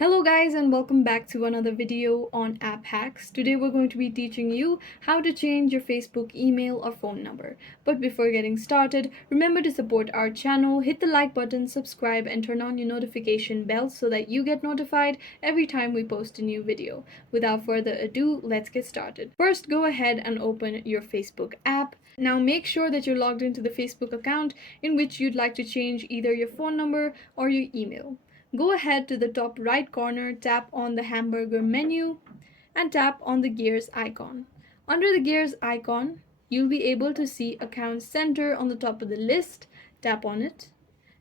Hello guys and welcome back to another video on app hacks. Today we're going to be teaching you how to change your Facebook email or phone number. But before getting started, remember to support our channel, hit the like button, subscribe and turn on your notification bell so that you get notified every time we post a new video. Without further ado, let's get started. First, go ahead and open your Facebook app. Now make sure that you're logged into the Facebook account in which you'd like to change either your phone number or your email. Go ahead to the top right corner, tap on the hamburger menu and tap on the gears icon. Under the gears icon, you'll be able to see Account Center on the top of the list. Tap on it.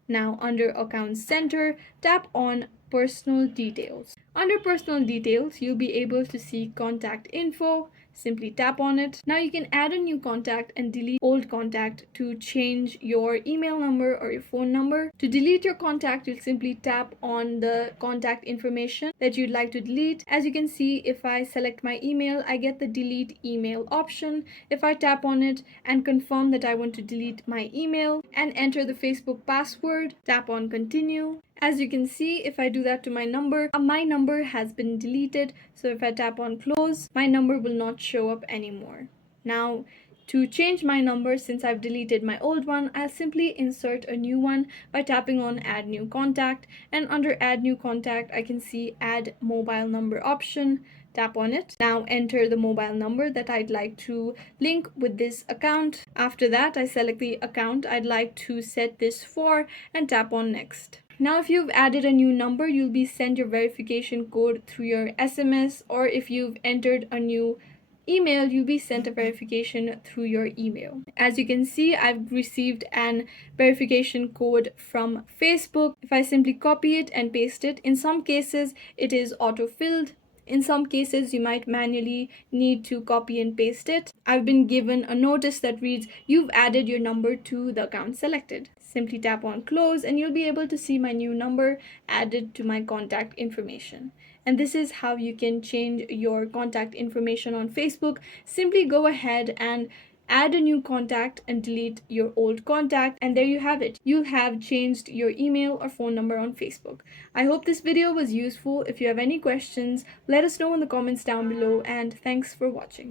Now under Account Center, tap on Personal Details. Under Personal Details, you'll be able to see Contact Info. Simply tap on it. Now you can add a new contact and delete old contact to change your email number or your phone number. To delete your contact, you'll simply tap on the contact information that you'd like to delete. As you can see, if I select my email, I get the delete email option. If I tap on it and confirm that I want to delete my email and enter the Facebook password, tap on continue. As you can see, if I do that to my number has been deleted. So if I tap on close, my number will not show up anymore. Now, to change my number, since I've deleted my old one, I'll simply insert a new one by tapping on add new contact, and under add new contact, I can see add mobile number option. Tap on it. Now enter the mobile number that I'd like to link with this account. After that, I select the account I'd like to set this for and tap on next. Now, if you've added a new number, you'll be sent your verification code through your SMS, or if you've entered a new email, you'll be sent a verification through your email. As you can see, I've received an verification code from Facebook. If I simply copy it and paste it, in some cases it is auto-filled. In some cases, you might manually need to copy and paste it. I've been given a notice that reads, "You've added your number to the account selected." Simply tap on close and you'll be able to see my new number added to my contact information. And this is how you can change your contact information on Facebook. Simply go ahead and add a new contact and delete your old contact, and there you have it. You have changed your email or phone number on Facebook. I hope this video was useful. If you have any questions, let us know in the comments down below, and thanks for watching.